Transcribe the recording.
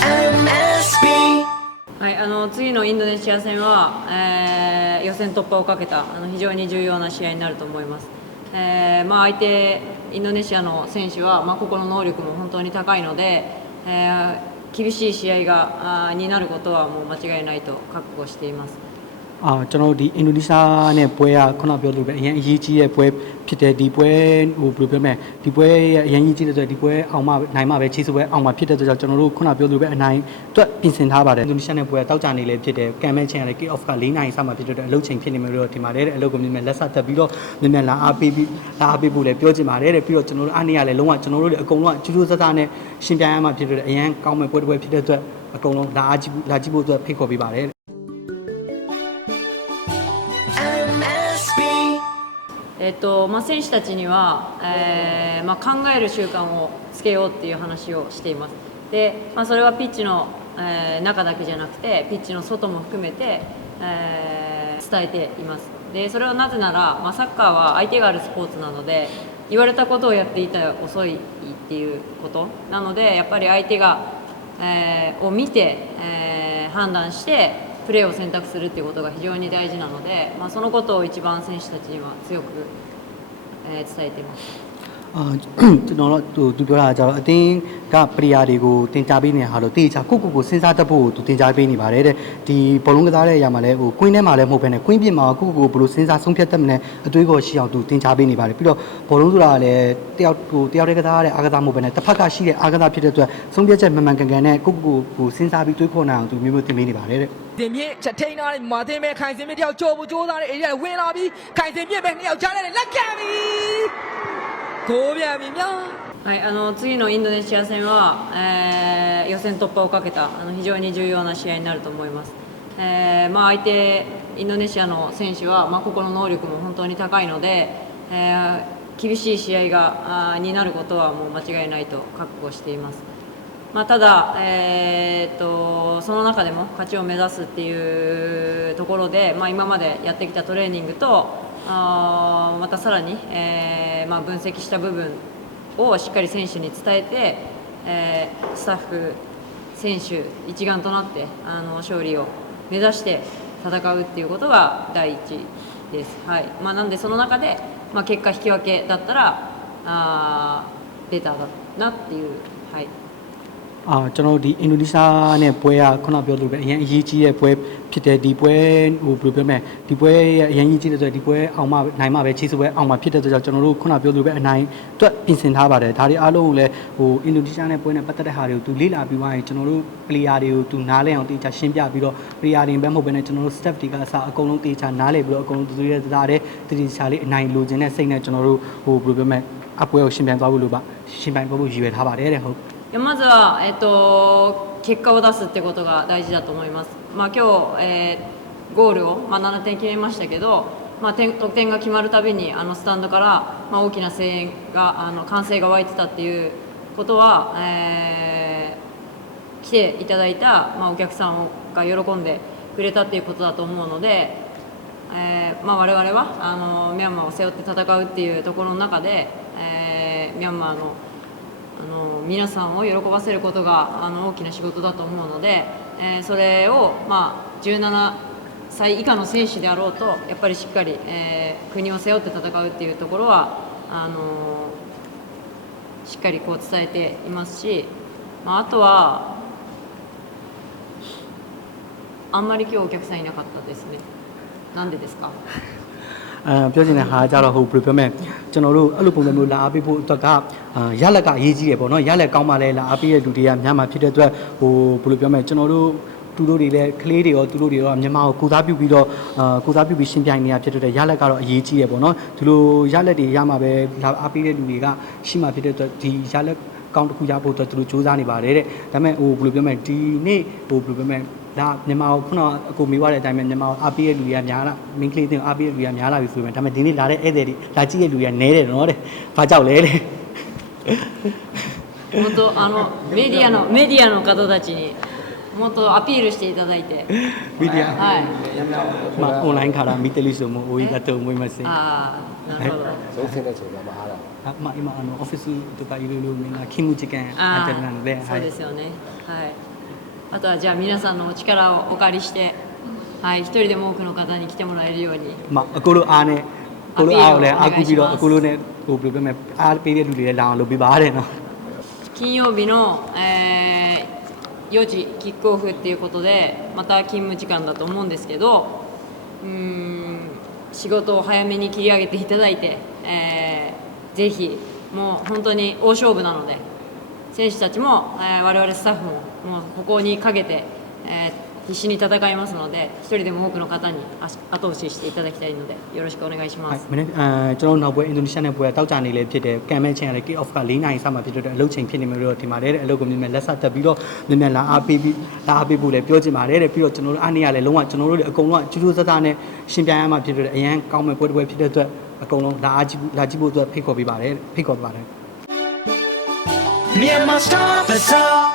MSB はい、あの次のインドネシア戦は、えー予選突破をかけたあの非常に重要な試合になると思います、えーまあ、相手インドネシアの選手は、まあ、ここの能力も本当に高いので、えー厳しい試合がになることはもう間違いないと覚悟しています。 အာကျွန်တော်တို့ဒီအင်ဒိုနီးရှားနဲ့ပွဲကခုနပြောသလိုပဲအရင်အရေးကြီးတဲ့ပွဲဖြစ်တယ်ဒီပွဲဟိုဘယ်လိုပြောမလဲဒီပွဲရဲ့အရင်ကြီးကြီးတဲ့ဆိုဒီပွဲအောင်မနိုင်မှပဲချေးစပွဲအောင်မဖြစ်တဲ့ဆိုတော့ကျွန်တော်တို့ခုနပြောသလိုပဲအနိုင်အတွက်ပြင်ဆင်ထားပါတယ်အင်ဒိုနီးရှားနဲ့ပွဲတောက်ကြနေလည်းဖြစ်တယ်ကမ်မဲချင်းရတဲ့ kick off က၄နိုင်စမှဖြစ်တဲ့အလုပ်ချိန်ဖြစ်နေမျိုးတော့ဒီမှာလည်းတဲ့အလုပ်ကိုမြင်မြင်လက်ဆက်တက်ပြီးတော့မြင်မြင်လာအားပေးပြီးလာအားပေးဖို့လည်းပြောချင်ပါတယ်တဲ့ပြီးတော့ကျွန်တော်တို့အားနေရလည်းလုံးဝကျွန်တော်တို့လည်းအကုန်လုံးကကျူးကျူးဆဆနဲ့ရှင်ပြိုင်ရမှဖြစ်တဲ့အရန်ကောင်းမဲ့ပွဲတစ်ပွဲဖြစ်တဲ့အတွက်အကုန်လုံးလာအားကြည့်လာကြည့်ဖို့အတွက်ဖိတ်ခေါ်ပေးပါတယ် えっとまあ、選手たちには、えーまあ、考える習慣をつけようっていう話をしています。で、まあ、それはピッチの、えー中だけじゃなくてピッチの外も含めて、えー伝えています。でそれはなぜなら、まあ、サッカーは相手があるスポーツなので言われたことをやっていたら遅いっていうこと。なのでやっぱり相手が、えーを見て、えー判断してプレーを選択するっていうことが非常に大事なので、まあ、そのことを一番選手たちには強く、えー伝えています。 အာကျွန်တော်တို့သူပြောတာကကျတော့အတင်းကပရိယာတွေကိုတင်ကြပေးနေဟာလို့တေချာကိုကိုကိုစဉ်းစားတတ်ဖို့သူတင်ကြပေးနေပါတယ်တဲ့ဒီဘောလုံးကစားတဲ့အရာမှာလည်းဟိုကွင်းထဲမှာလည်းမဟုတ်ဘဲနဲ့ကွင်းပြင်မှာကိုကိုကိုဘယ်လိုစဉ်းစားဆုံးဖြတ်တတ်မလဲအတွေးကောရှိအောင်သူတင်ကြပေးနေပါတယ်ပြီးတော့ဘောလုံးဆိုတာကလည်းတယောက်ဟိုတယောက်တည်းကစားရတဲ့အာကစားမဟုတ်ဘဲနဲ့တစ်ဖက်ကရှိတဲ့အာကစားဖြစ်တဲ့အတွက်ဆုံးဖြတ်ချက်မှန်မှန်ကန်ကန်နဲ့ကိုကိုကိုစဉ်းစားပြီးတွေးခေါ်နိုင်အောင်သူမျိုးမျိုးတင်ပေးနေပါတယ်တဲ့တင်မြင့်ချက်ထိန်သားနဲ့မာတင်မဲ့ခိုင်စင်မြင့်တယောက်ကြိုးဖို့ကြိုးစားတဲ့အေးရဝင်လာပြီးခိုင်စင်မြင့်ပဲနှစ်ယောက်ကြားလိုက်လက်ခံပြီ はい、あの次のインドネシア戦は、えー予選突破をかけたあの非常に重要な試合になると思います、えーまあ、相手インドネシアの選手は、まあ、個々の能力も本当に高いので、えー厳しい試合があになることはもう間違いないと覚悟しています、まあ、ただ、えーとその中でも勝ちを目指すっていうところで、まあ、今までやってきたトレーニングとあまたさらに、えーまあ、分析した部分をしっかり選手に伝えて、えースタッフ、選手一丸となってあの勝利を目指して戦うっていうことが第一です、はい。まあ、なんでその中で、まあ、結果引き分けだったらあベターだなっていう、はい、 အာကျွန်တော်တို့ဒီအင်ဒိုနီးရှားနဲ့ပွဲကခုနပြောလို့ပဲအရင်အရေးကြီးတဲ့ပွဲဖြစ်တယ်ဒီပွဲဟိုဘယ်လိုပြောမလဲဒီပွဲရဲ့အရင်ကြီးတဲ့ဆိုဒီပွဲအောင်မနိုင်မှပဲချေးစပွဲအောင်မဖြစ်တဲ့ဆိုတော့ကျွန်တော်တို့ခုနပြောလို့ပဲအနိုင်အတွက်ပြင်ဆင်ထားပါတယ်ဒါတွေအားလုံးကိုလည်းဟိုအင်ဒိုနီးရှားနဲ့ပွဲနဲ့ပတ်သက်တဲ့ဟာတွေကိုသူလေ့လာပြီးသွားရင်ကျွန်တော်တို့ player တွေကိုသူနားလည်အောင်တေချာရှင်းပြပြီးတော့ player တွေပဲမဟုတ်ဘဲနဲ့ကျွန်တော်တို့ staff တွေကအစားအကုန်လုံးတေချာနားလည်ပြီးတော့အကုန်လုံးသူတို့ရဲ့သားတဲ့တေချာလေးအနိုင်လိုချင်တဲ့စိတ်နဲ့ကျွန်တော်တို့ဟိုဘယ်လိုပြောမလဲအပွဲကိုရှင်းပြသွားဖို့လို့ပါရှင်းပြဖို့ရည်ရွယ်ထားပါတယ်တဲ့ဟုတ် いやまずは、えっと結果を出すってことが大事だと思います、まあ、今日、えーゴールを、まあ、7点決めましたけど、まあ、点得点が決まるたびにあのスタンドから、まあ、大きな声援があの歓声が湧いてたっていうことは、えー来ていただいた、まあ、お客さんが喜んでくれたっていうことだと思うので、えーまあ、我々はあのミャンマーを背負って戦うっていうところの中で、えーミャンマーのあの皆さんを喜ばせることがあの大きな仕事だと思うので、えーそれを、まあ、17歳以下の選手であろうとやっぱりしっかり、えー国を背負って戦うっていうところはあのしっかりこう伝えていますし、まあ、あとはあんまり今日お客さんいなかったですね。なんでですか？ အဲပြောချင်တဲ့ဟာကကြတော့ဟိုဘယ်လိုပြောမလဲကျွန်တော်တို့အဲ့လိုပုံစံမျိုးလာအားပေးဖို့အတွက်ကအာရလက်ကအရေးကြီးရပေါ့နော်ရလက်ကောင်းမှလည်းလာအားပေးတဲ့လူတွေကများမှဖြစ်တဲ့အတွက်ဟိုဘယ်လိုပြောမလဲကျွန်တော်တို့သူတို့တွေလည်းကလေးတွေရောသူတို့တွေရောမြန်မာကိုကိုစားပြုပြီးတော့အာကိုစားပြုပြီးရှင်းပြနေတာဖြစ်တဲ့ရလက်ကတော့အရေးကြီးရပေါ့နော်ဒီလိုရလက်တွေရမှပဲလာအားပေးတဲ့လူတွေကရှိမှဖြစ်တဲ့အတွက်ဒီရလက် ကောင်းတစ်ခုရဖို့အတွက်သူတို့စူးစမ်းနေပါတယ်တဲ့ဒါပေမဲ့ဟိုဘယ်လိုပြောမလဲဒီနေ့ဟိုဘယ်လိုပြောမလဲဒါမြန်မာကိုခုနကအကိုမေးသွားတဲ့အတိုင်းပဲမြန်မာကိုအားပေးတဲ့လူတွေကများလာမင်းကလေးတင်အားပေးတဲ့လူတွေကများလာပြီဆိုရင်ဒါပေမဲ့ဒီနေ့လာတဲ့ဧည့်သည်တွေလာကြည့်တဲ့လူတွေကနည်းတယ်နော်တဲ့ဘာကြောက်လဲတဲ့ もっとあのメディアのメディアの方たちに もっとアピールしていただいて。はい。まあ、オンラインから見てる人も多いかと思います。ああ、なるほど。あ、まあ、今、あの、オフィスとか、いろいろ、みんな勤務時間、あなので。そうですよね。はい。あとは、じゃ、皆さんのお力をお借りして。はい、一人でも多くの方に来てもらえるように。まあ、これ、あね。これ、あ、あ、びろ、これね、あ、ペリルで、ダウンロード、ビバーレの。金曜日の、えー4時キックオフっていうことでまた勤務時間だと思うんですけどうん仕事を早めに切り上げていただいて、えーぜひもう本当に大勝負なので選手たちも、えー我々スタッフももうここにかけて、えー必死に戦いますので一人でも多くの方に足後押ししていただきたいのでよろしくお願いしま ဟုတ် す。 မနေ့အဲကျွန်တော်နောက်ပွဲအင်ဒိုနီးရှားနဲ့ပွဲတောက်ကြနေလေဖြစ်တယ်ကမ်မဲချင်းရလေ kick off က၄နိုင်စမှဖြစ်တဲ့အလုပ်ချိန်ဖြစ်နေမျိုးတော့ဒီမှာလည်းတဲ့အလုပ်ကိုမြင်မြင်လက်ဆက်တက်ပြီးတော့မြင်မြင်လာအားပေးပြီးလာအားပေးဖို့လည်းပြောချင်ပါတယ်တဲ့ပြီးတော့ကျွန်တော်တို့အားနေရလဲလုံးဝကျွန်တော်တို့လည်းအကုန်လုံးကကျူးကျူးဆဆနဲ့ရှင်ပြိုင်ရမှဖြစ်တဲ့အရန်ကောင်းမဲ့ပွဲတစ်ပွဲဖြစ်တဲ့အတွက်အကုန်လုံးလာအားကြည့်လာကြည့်ဖို့အတွက်ဖိတ်ခေါ်ပေးပါတယ်ဖိတ်ခေါ်ပါတယ် Myanmar Star Bazaar.